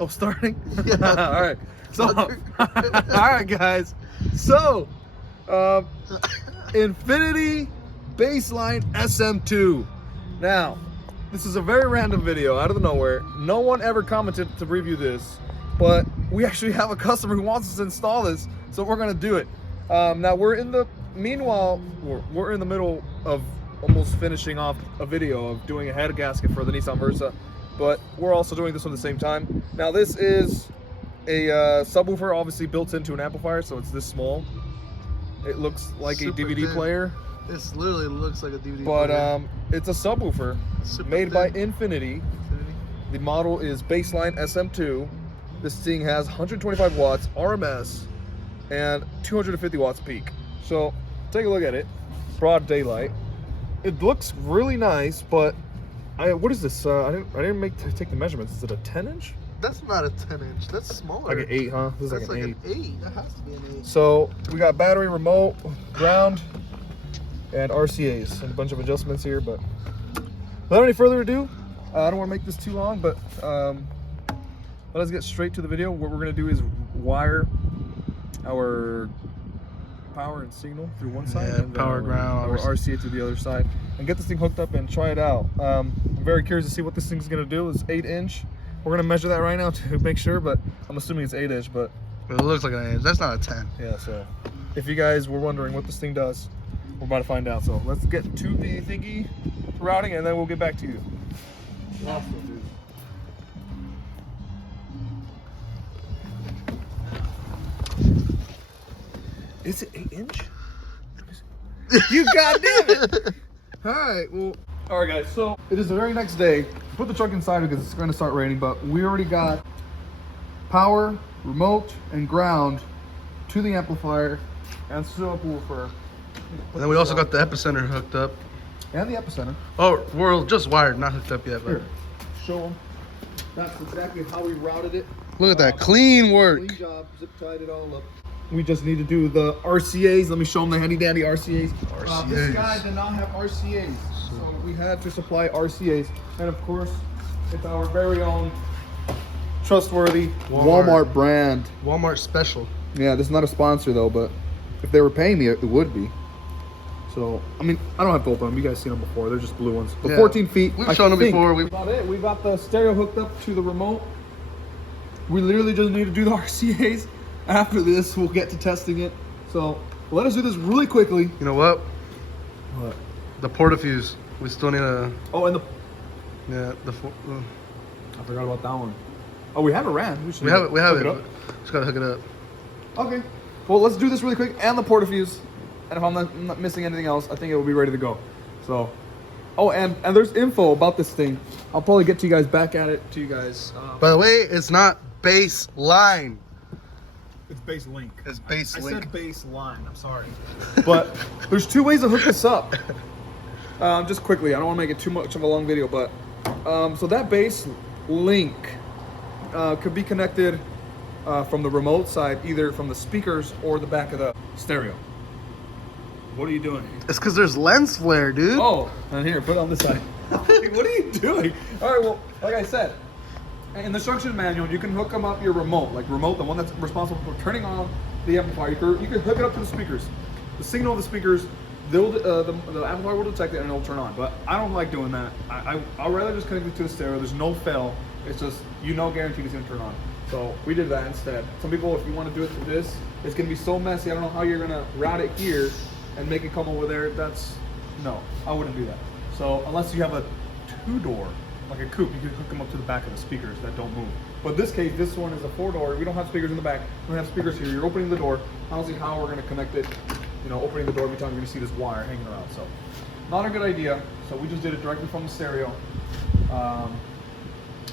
Oh, starting? Yeah. All right. So, all right, guys. So, Infinity Base Line SM2. Now, this is a very random video out of nowhere. No one ever commented to review this, but we actually have a customer who wants us to install this, so we're gonna do it. Now we're in the meanwhile we're in the middle of almost finishing off a video of doing a head gasket for the Nissan Versa, but we're also doing this one at the same time. Now this is a subwoofer, obviously built into an amplifier, so it's this small. It looks like a DVD player. This literally looks like a DVD player. But It's a subwoofer made by Infinity. The model is Baseline SM2. This thing has 125 watts RMS and 250 watts peak. So take a look at it. Broad daylight. It looks really nice, but what is this? I didn't take the measurements. Is it a 10-inch? That's not a 10-inch. That's smaller. Like an 8, huh? This is That's like an 8. An 8. That has to be an 8. So we got battery, remote, ground, and RCAs, and a bunch of adjustments here. But without any further ado, I don't want to make this too long, but let's get straight to the video. What we're going to do is wire our power and signal through one side, and power, ground, our RCA to the other side, and get this thing hooked up and try it out. I'm very curious to see what this thing's going to do. It's 8-inch. We're going to measure that right now to make sure, but I'm assuming it's 8-inch, but it looks like an 8-inch. That's not a 10. yeah, so if you guys were wondering what this thing does, we're about to find out. So let's get to the thingy routing, and then we'll get back to you. Awesome, dude. Is it 8-inch? You goddamn it! Alright, well, alright guys, so it is the very next day. Put the truck inside because it's going to start raining, but we already got power, remote, and ground to the amplifier and subwoofer. And then we also got the epicenter hooked up. And the epicenter. Oh, we're just wired, not hooked up yet. But Here, show them. That's exactly how we routed it. look at that, clean work. Clean job, zip tied it all up. We just need to do the RCAs. Let me show them the handy dandy RCAs. This guy did not have RCAs, so we had to supply RCAs. And of course, it's our very own trustworthy Walmart brand. Walmart special. Yeah, this is not a sponsor though, but if they were paying me, it would be. So, I mean, I don't have to open them. You guys seen them before. They're just blue ones. But 14 feet. We've shown them before. That's about it. We got the stereo hooked up to the remote. We literally just need to do the RCAs. After this, we'll get to testing it. So, let us do this really quickly. You know what? What? The portafuse. We still need a... Oh, and the... Yeah, I forgot about that one. Oh, we have it ran. We have it. Up. Just gotta hook it up. Okay. Well, let's do this really quick. And the portafuse. And if I'm not missing anything else, I think it will be ready to go. So... Oh, and there's info about this thing. I'll probably get to you guys back at it to you guys. By the way, it's not base line. It's base link. It's base link. I said base line. I'm sorry. But there's two ways to hook this up. Just quickly, I don't want to make it too much of a long video, but so that base link could be connected from the remote side, either from the speakers or the back of the stereo. What are you doing? It's because there's lens flare, dude. Oh, and here, put it on this side. What are you doing? All right, well, like I said, in the instruction manual, you can hook them up your remote, the one that's responsible for turning on the amplifier. You can hook it up to the speakers. The signal of the speakers, the amplifier will detect it and it'll turn on. But I don't like doing that. I'd rather just connect it to the stereo. There's no fail. It's just, guaranteed it's gonna turn on. So we did that instead. Some people, if you want to do it through this, it's gonna be so messy. I don't know how you're gonna route it here and make it come over there. No, I wouldn't do that. So unless you have a 2-door, like a coupe, you can hook them up to the back of the speakers that don't move. But in this case, this one is a 4-door. We don't have speakers in the back. We don't have speakers here. You're opening the door. I don't see how we're gonna connect it. Opening the door every time you're gonna see this wire hanging around. So not a good idea. So we just did it directly from the stereo.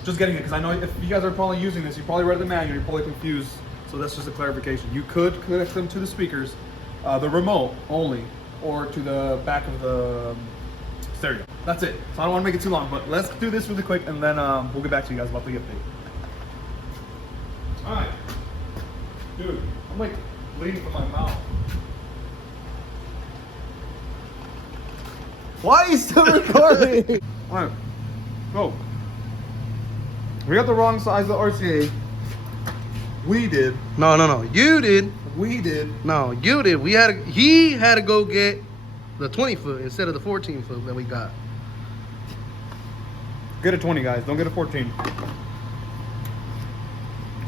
Just getting it, because I know if you guys are probably using this, you probably read the manual, you're probably confused. So that's just a clarification. You could connect them to the speakers, the remote only, or to the back of the stereo. That's it. So I don't want to make it too long, but let's do this really quick, and then we'll get back to you guys about the update. All right, dude, I'm like bleeding from my mouth. Why are you still recording? All right, go. We got the wrong size of RCA. We did. No, you did. We did. No, you did. He had to go get the 20 foot instead of the 14 foot that we got. Get a 20, guys. Don't get a 14.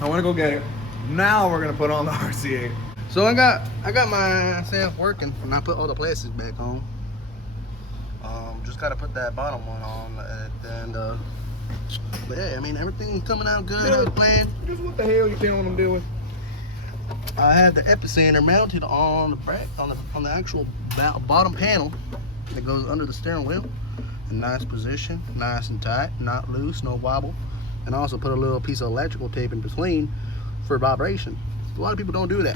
I want to go get it. Now we're gonna put on the RCA. So I got myself working, and I put all the plastics back on. Just gotta put that bottom one on, and but yeah, I mean everything's coming out good. Yeah. On the plan. Just what the hell you think I'm doing? I had the epicenter mounted on the back, on the actual bottom panel that goes under the steering wheel. A nice position, nice and tight, not loose, no wobble. And I also put a little piece of electrical tape in between for vibration. A lot of people don't do that.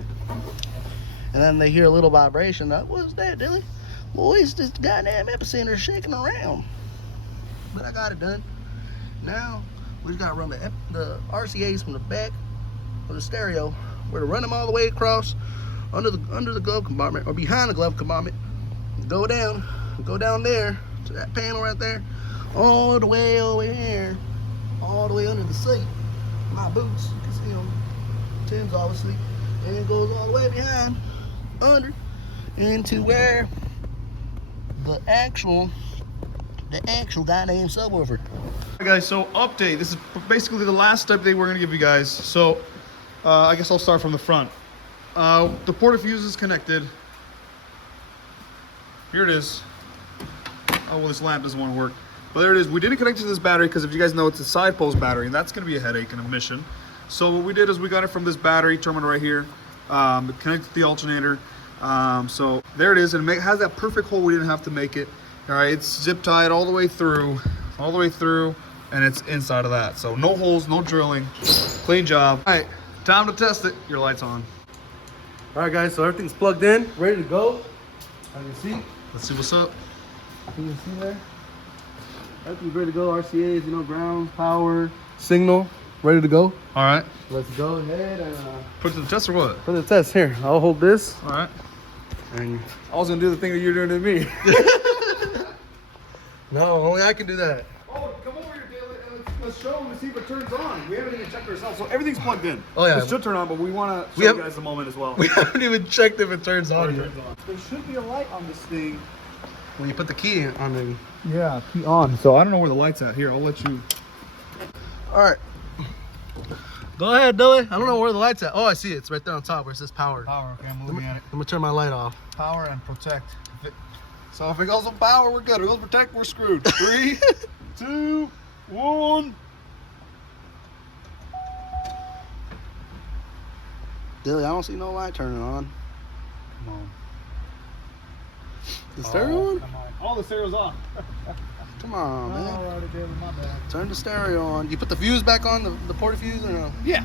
And then they hear a little vibration. What's that, Dilly? Boy, it's this goddamn epicenter shaking around. But I got it done. Now we just gotta run the RCAs from the back of the stereo. We're to run them all the way across under the glove compartment or behind the glove compartment. Go down there to that panel right there, all the way over here, all the way under the seat. My boots, you can see them, Tim's obviously, and it goes all the way behind, under, into where the actual goddamn subwoofer. Hey guys, so update. This is basically the last update we're gonna give you guys. So I guess I'll start from the front. The porta fuse is connected. Here it is. Oh well, this lamp doesn't want to work. But there it is. We didn't connect it to this battery because if you guys know, it's a side post battery, and that's gonna be a headache and a mission. So what we did is we got it from this battery terminal right here. Connected to the alternator. So there it is, and it has that perfect hole. We didn't have to make it. All right, it's zip tied all the way through, and it's inside of that. So no holes, no drilling, clean job. All right, time to test it. Your light's on. All right, guys, so everything's plugged in, ready to go. As you see, Let's see what's up. can you see there? Everything's ready to go. RCAs, you know, ground, power, signal, ready to go. All right, Let's go ahead and put it to the test or what? put the test here. I'll hold this, All right. and I was gonna do the thing that you're doing to me. no, only I can do that. Oh, come over here, David, and let's show them to see if it turns on. We haven't even checked ourselves, so everything's plugged in. Oh, yeah. It should turn on, but we want to We show have- you guys the moment as well. We haven't even checked if it turns on yet. There should be a light on this thing. When you put the key in on the. Yeah, key on. So I don't know where the light's at. Here, I'll let you. All right. Go ahead, Billy. I don't know where the light's at. Oh, I see it. It's right there on top where it says power. Power. Okay, I'm looking at it. I'm gonna turn my light off. Power and protect. So if it goes on power, we're good. If it goes protect, we're screwed. 3, 2, 1. Dilly, I don't see no light turning on. Come on. The stereo on? Come on. Oh, the stereo's on. Come on, man. Alrighty, David, my bad. Turn the stereo on. You put the fuse back on, the porta fuse, or no? Yeah.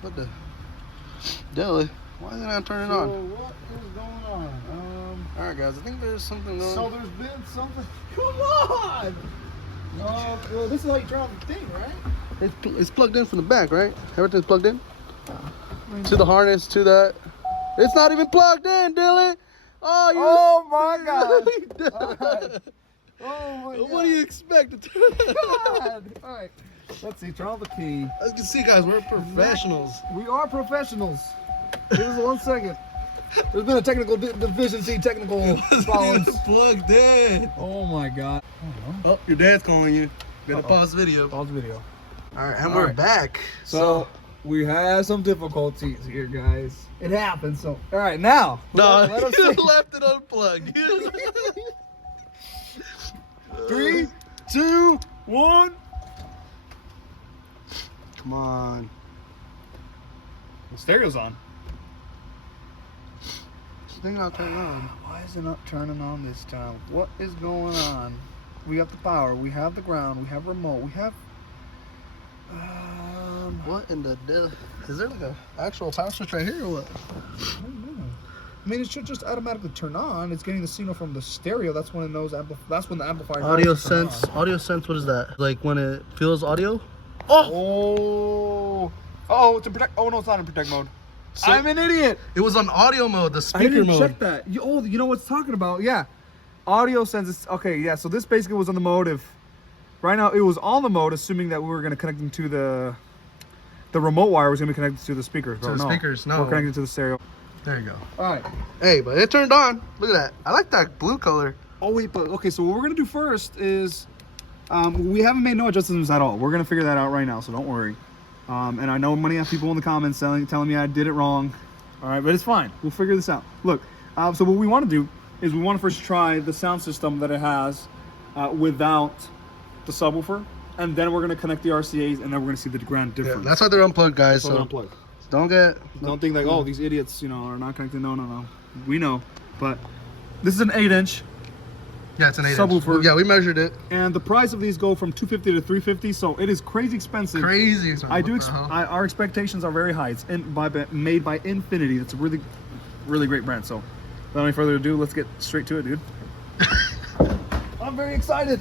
What the? Dilly, why is it not turning So on? what is going on? All right, guys, I think there's something going So on. there's been something. Come on. Oh, well, this is how you turn on the thing, right? It's plugged in from the back, right? Everything's plugged in? To the harness, to that. It's not even plugged in, Dilly. Oh my God. God. Oh my God. What do you expect? God. All right. Let's see. Turn on the key. As you can see, guys, we're professionals. We are professionals. Give us 1 second. There's been a technical deficiency, technical problems. Plugged in. Oh my God. Oh, your dad's calling you. Better pause the video. Pause the video. All right, and All we're right. back. So we have some difficulties here, guys. It happens. So all right, now No, let us you see. left it unplugged. 3, 2, 1. Come on. The stereo's on. This thing not turning on. Why is it not turning on this time? What is going on? We got the power. We have the ground. We have remote. We have. What in the devil? Is there like a actual power switch right here or what? I don't know. I mean, it should just automatically turn on. It's getting the signal from the stereo. That's when it knows. That's when the amplifier. Audio knows to turn sense. on. Audio sense. What is that? Like when it feels audio? Oh. Oh, it's in protect. Oh no, it's not in protect mode. So- I'm an idiot. It was on audio mode, the I speaker didn't mode. check that. You know what it's talking about? Yeah. audio sends it's okay. Yeah, so this basically was on the mode. If right now it was on the mode, assuming that we were going to connect them to the remote wire was going to be connected to the speakers. To the speakers, no. We're connected to the stereo. There you go. All right. Hey, but it turned on. Look at that. I like that blue color. Oh wait, but okay. So what we're going to do first is we haven't made no adjustments at all. We're going to figure that out right now, so don't worry. And I know many people in the comments telling me I did it wrong. All right, but it's fine. We'll figure this out. Look, so what we want to do is we want to first try the sound system that it has without the subwoofer, and then we're going to connect the RCAs, and then we're going to see the grand difference. Yeah, that's why they're unplugged, guys. So unplugged. Don't think like, oh, these idiots, are not connected. No. We know, but this is an 8-inch. Yeah, it's an 8-inch subwoofer. Yeah, we measured it. And the price of these go from $250 to $350, so it is crazy expensive. Crazy expensive. Our expectations are very high. It's made by Infinity. That's a really, really great brand. So, without any further ado, let's get straight to it, dude. I'm very excited.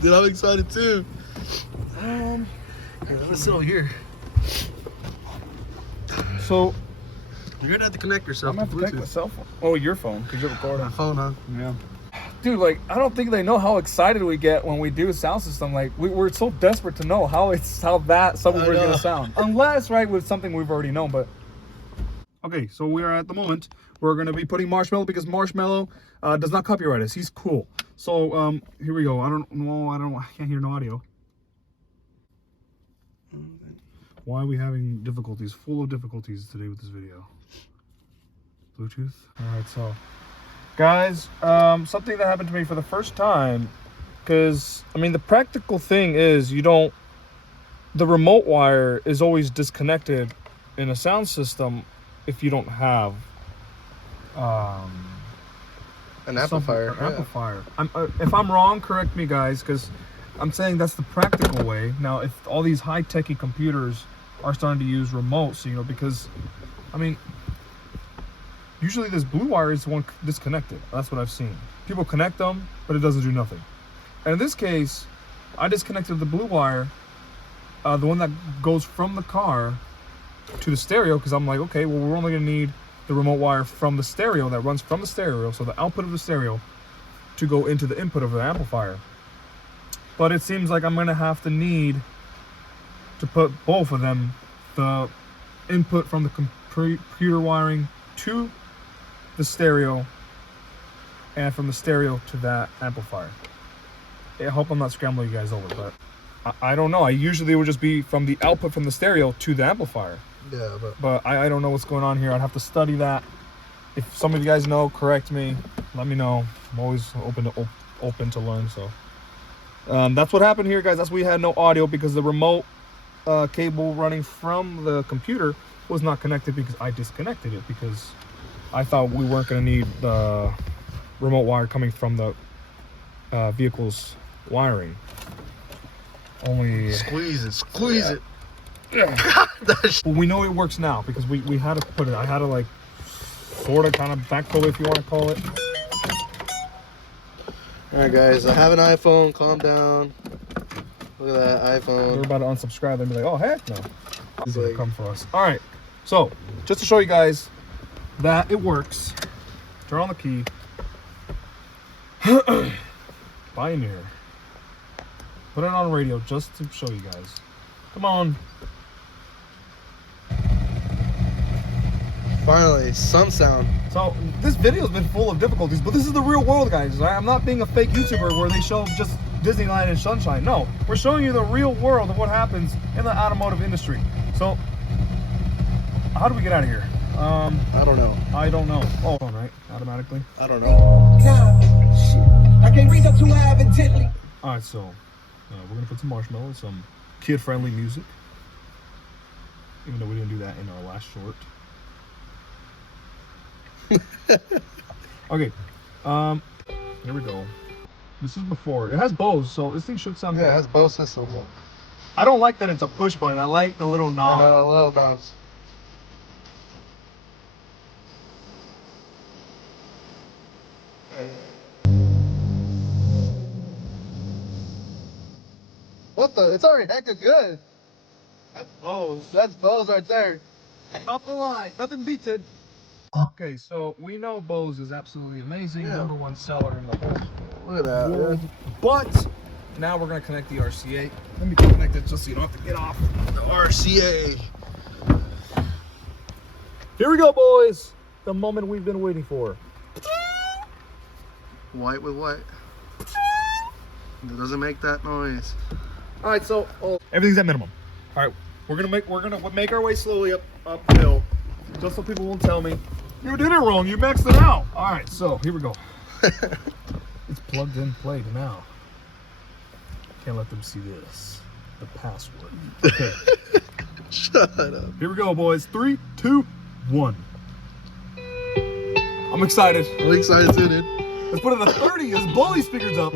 Dude, I'm excited too. Here, let's sit over here. So, you're gonna have to connect yourself. I'm gonna have to connect my cell phone. Oh, your phone, because you're recording. My phone, huh? Yeah. Dude, like, I don't think they know how excited we get when we do a sound system. Like, we're so desperate to know how that subwoofer is gonna sound. Unless, right, with something we've already known, but. Okay, so we are at the moment, we're gonna be putting Marshmallow, because Marshmallow does not copyright us. He's cool. So, here we go. I can't hear no audio. Why are we having difficulties? Full of difficulties today with this video. Bluetooth. All right, so. Guys, something that happened to me for the first time, because, I mean, the practical thing is the remote wire is always disconnected in a sound system if you don't have an amplifier. Amplifier. If I'm wrong, correct me, guys, because I'm saying that's the practical way. Now, if all these high-techy computers are starting to use remotes, because, I mean, usually this blue wire is the one disconnected. That's what I've seen. People connect them, but it doesn't do nothing. And in this case, I disconnected the blue wire, the one that goes from the car to the stereo, because I'm like, okay, well, we're only gonna need the remote wire from the stereo that runs from the stereo, so the output of the stereo, to go into the input of the amplifier. But it seems like I'm gonna have to need to put both of them, the input from the computer wiring to the stereo, and from the stereo to that amplifier. I hope I'm not scrambling you guys over, but I don't know. I usually would just be from the output from the stereo to the amplifier. Yeah, but I don't know what's going on here. I'd have to study that. If some of you guys know, correct me. Let me know. I'm always open to learn. So that's what happened here, guys. That's why we had no audio, because the remote cable running from the computer was not connected, because I disconnected it, because I thought we weren't going to need the remote wire coming from the vehicle's wiring. Only squeeze it. Well, we know it works now, because we had to put it. I had to, like, sort of kind of backfill, if you want to call it. All right, guys. I have an iPhone. Calm down. Look at that iPhone. They're about to unsubscribe and be like, "Oh heck no!" This is gonna come for us. All right. So, just to show you guys that it works, turn on the key. Pioneer. Put it on radio just to show you guys. Come on. Finally, some sound. So, this video's been full of difficulties, but this is the real world, guys. Right? I'm not being a fake YouTuber where they show just Disneyland and sunshine. No, we're showing you the real world of what happens in the automotive industry. So, how do we get out of here? I don't know. Oh, all right, automatically. I don't know. I can't read up too high intently. All right, so we're gonna put some Marshmallow, some kid-friendly music. Even though we didn't do that in our last short. Okay, here we go. This is before. It has Bose, so this thing should sound good. Yeah, it has Bose system. I don't like that it's a push button. I like the little knob. Little knobs. What the? It's already acting good. That's Bose. That's Bose right there. Up the line. Nothing beats it. Okay, so we know Bose is absolutely amazing, Yeah. #1 seller in the whole Look at that. world. But now we're gonna connect the RCA. Let me connect it just so you don't have to get off. The RCA. Here we go, boys. The moment we've been waiting for. White with white. It doesn't make that noise. All right, so everything's at minimum. All right, we're gonna make our way slowly uphill, just so people won't tell me you did it wrong. You maxed it out. All right, so here we go. It's plugged in, played now. Can't let them see this. The password. Okay. Shut up. Here we go, boys. 3, 2, 1. I'm excited. I'm excited too, dude. Let's put it at 30. Let's blow these speakers up.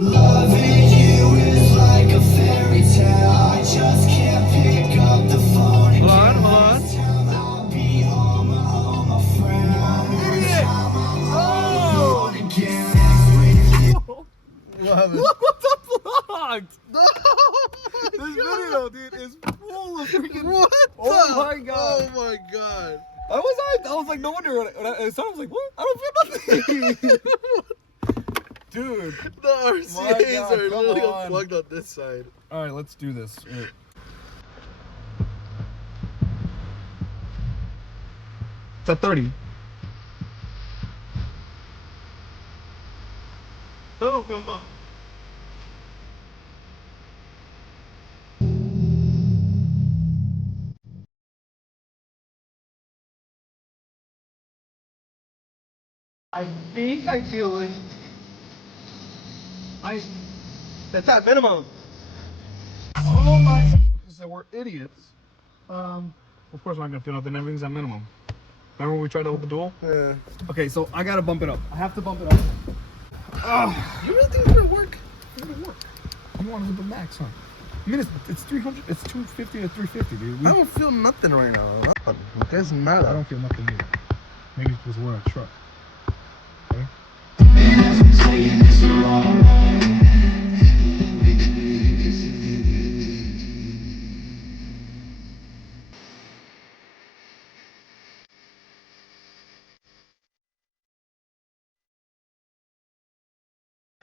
Loving you is like a fairy tale. I just can't pick up the phone and Hold on. I'll be home a friend. Idiot! Oh! What happened? Look what's unplugged! No! This video, dude, is full of freaking. What? Oh my god! Oh my god! I was like, no wonder when I started, I was like, what? I don't feel nothing. Dude. The RCAs God, are come literally on. unplugged on this side. All right, let's do this. It's at 30. Oh, come on. I think I feel it. That's at minimum. Oh my! So we're idiots. Of course we're not gonna feel nothing. Everything's at minimum. Remember when we tried to open the dual? Yeah. Okay, so I gotta bump it up. I have to bump it up. You really think it's gonna work? It's gonna work. You want to the max, huh? I mean, it's 300. It's 250 to 350, dude. I don't feel nothing right now. It doesn't matter. I don't feel nothing either. Maybe because we're on a truck. Okay?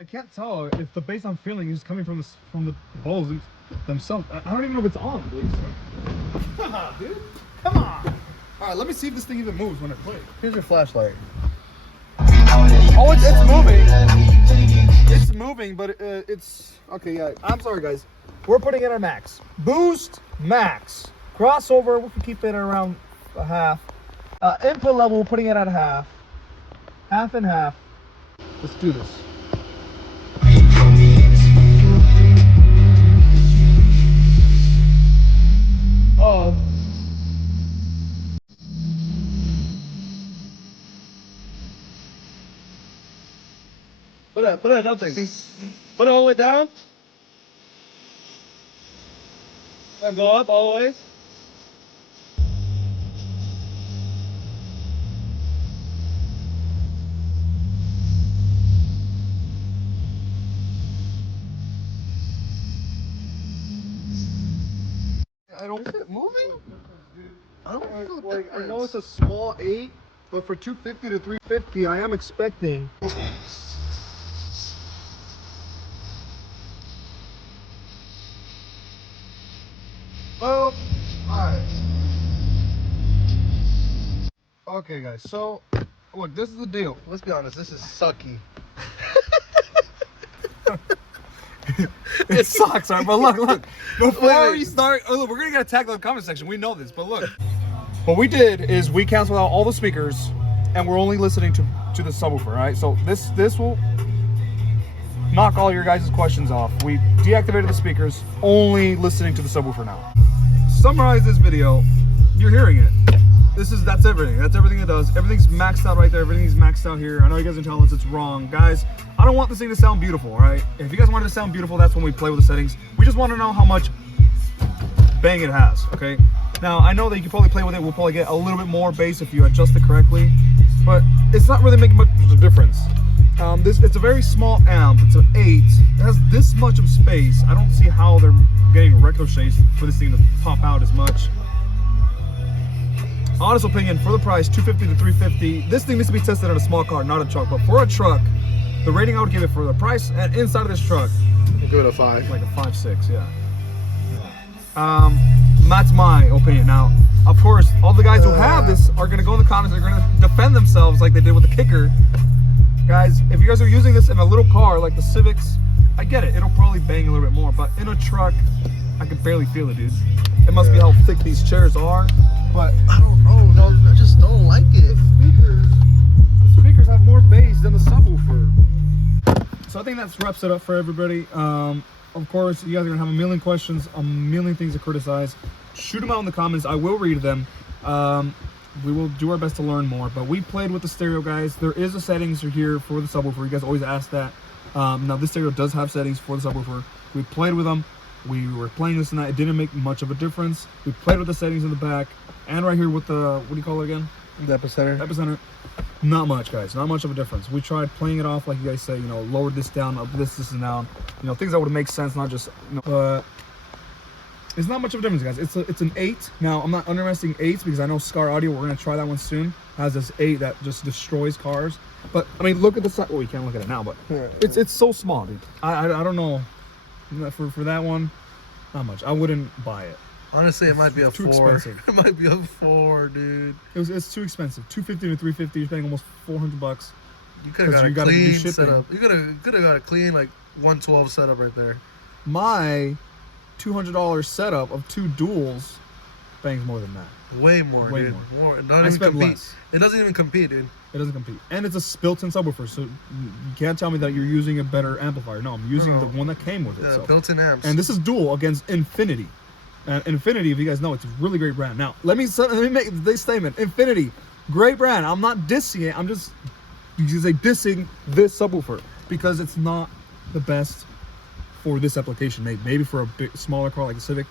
I can't tell if the bass I'm feeling is coming from the Bose themselves. I don't even know if it's on, dude. Come on, dude. Come on. All right, let me see if this thing even moves when it plays. Here's your flashlight. Oh, it's moving. It's moving, but it's okay. Yeah, I'm sorry, guys. We're putting in our max. Boost max. Crossover. We can keep it around a half. Input level. We're putting it at half. Half and half. Let's do this. Oh. Put it up there. Put it all the way down. And go up all the way. I don't feel it moving. I don't feel Like, I know it's a small 8, but for 250 to 350, I am expecting. Well, alright. Okay, guys, so, look, this is the deal. Let's be honest, this is sucky. It sucks, alright, but look. Before we start, oh, look, we're gonna get attacked in the comment section. We know this, but look. What we did is we canceled out all the speakers, and we're only listening to the subwoofer, alright? So this will knock all your guys' questions off. We deactivated the speakers, only listening to the subwoofer now. Summarize this video, you're hearing it. That's everything. That's everything it does. Everything's maxed out right there. Everything's maxed out here. I know you guys can tell us it's wrong. Guys, I don't want this thing to sound beautiful, all right? If you guys want it to sound beautiful, that's when we play with the settings. We just want to know how much bang it has, okay? Now, I know that you can probably play with it. We'll probably get a little bit more bass if you adjust it correctly, but it's not really making much of a difference. It's a very small amp. It's an 8. It has this much of space. I don't see how they're getting ricochets for this thing to pop out as much. honest opinion, for the price, $250 to $350. This thing needs to be tested on a small car, not a truck. But for a truck, the rating I would give it for the price and inside of this truck, I'll give it a 5. like a 5.6, yeah. That's my opinion. Now, of course, all the guys who have this are gonna go in the comments. They're gonna defend themselves like they did with the kicker. Guys, if you guys are using this in a little car like the Civics, I get it. It'll probably bang a little bit more. But in a truck, I can barely feel it, dude. It must be how thick these chairs are. But I don't know, dog. I just don't like it. the speakers have more bass than the subwoofer. So I think that wraps it up for everybody. Of course, you guys are gonna have a million questions, a million things to criticize. Shoot them out in the comments. I will read them. We will do our best to learn more. But we played with the stereo, guys. There is a settings here for the subwoofer. You guys always ask that. Now this stereo does have settings for the subwoofer. We played with them. We were playing this tonight. It didn't make much of a difference. We played with the settings in the back and right here with the, what do you call it again? The epicenter. Epicenter. Not much, guys. Not much of a difference. We tried playing it off like you guys say, you know, lowered this down, up this and down. You know, things that would make sense, not just, you know, but it's not much of a difference, guys. It's an 8. Now, I'm not underestimating 8s because I know Scar Audio, we're going to try that one soon, has this 8 that just destroys cars. But, I mean, look at the side. Well, you can't look at it now, but it's so small, dude. I don't know. For that one, not much. I wouldn't buy it. Honestly, it might be a Too 4. expensive. It might be a 4, dude. It's too expensive. $250 to $350. You're paying almost $400. You could have got a gotta do clean shipping. setup. You could have got a clean like 112 setup right there. My $200 setup of 2 duals bangs more than that. Way more, Way dude. more. Not I even spent compete. less. It doesn't even compete, dude. It doesn't compete, and it's a built-in subwoofer, so you can't tell me that you're using a better amplifier. No, I'm using No. the one that came with it. Yeah, So. built-in amps. And this is dual against Infinity. And Infinity, if you guys know, it's a really great brand. Now, let me make this statement. Infinity, great brand. I'm not dissing it. I'm just, you can say dissing this subwoofer because it's not the best for this application. Maybe for a big, smaller car like a Civic,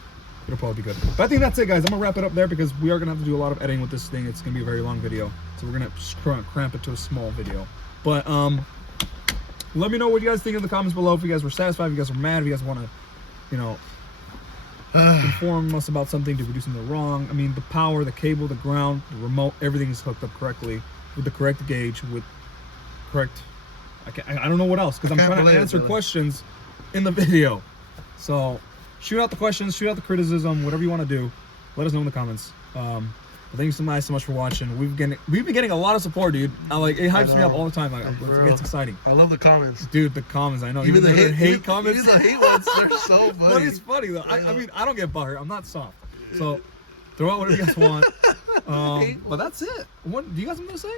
it'll probably be good. But I think that's it, guys. I'm gonna wrap it up there because we are gonna have to do a lot of editing with this thing. It's gonna be a very long video, so we're gonna cramp it to a small video. But let me know what you guys think in the comments below. If you guys were satisfied, if you guys were mad, if you guys want to, you know, inform us about something. Did we do something wrong? I mean, the power, the cable, the ground, the remote, everything is hooked up correctly with the correct gauge, with correct. I don't know what else because I'm trying to answer questions in the video. So shoot out the questions, shoot out the criticism, whatever you want to do. Let us know in the comments. But thank you so much for watching. We've been getting a lot of support, dude. It hypes me up all the time. It's exciting. I love the comments. Dude, the comments, I know. Even the hate comments. Even the hate ones, they're so funny. But it's funny though. I mean, I don't get butthurt. I'm not soft. So throw out whatever you guys want. But that's it. What do you guys have to say?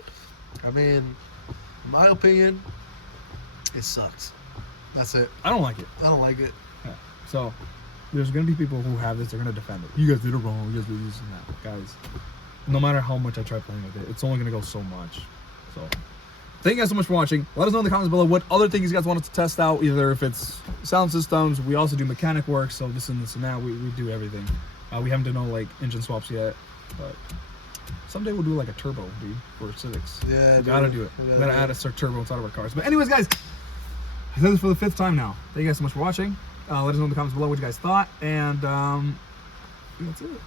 I mean, in my opinion, it sucks. That's it. I don't like it. I don't like it. Yeah. So there's gonna be people who have this. They're gonna defend it. You guys did it wrong. You guys did this and that, guys. No matter how much I try playing with it, it's only gonna go so much. So thank you guys so much for watching. Let us know in the comments below what other things you guys want us to test out. Either if it's sound systems, we also do mechanic work. So this and that, we do everything. We haven't done no like engine swaps yet, but someday we'll do like a turbo, dude, for Civics. Yeah, we gotta do it. We gotta add a turbo inside of our cars. But anyways, guys, I said this for the 5th time now. Thank you guys so much for watching. Let us know in the comments below what you guys thought, and that's it.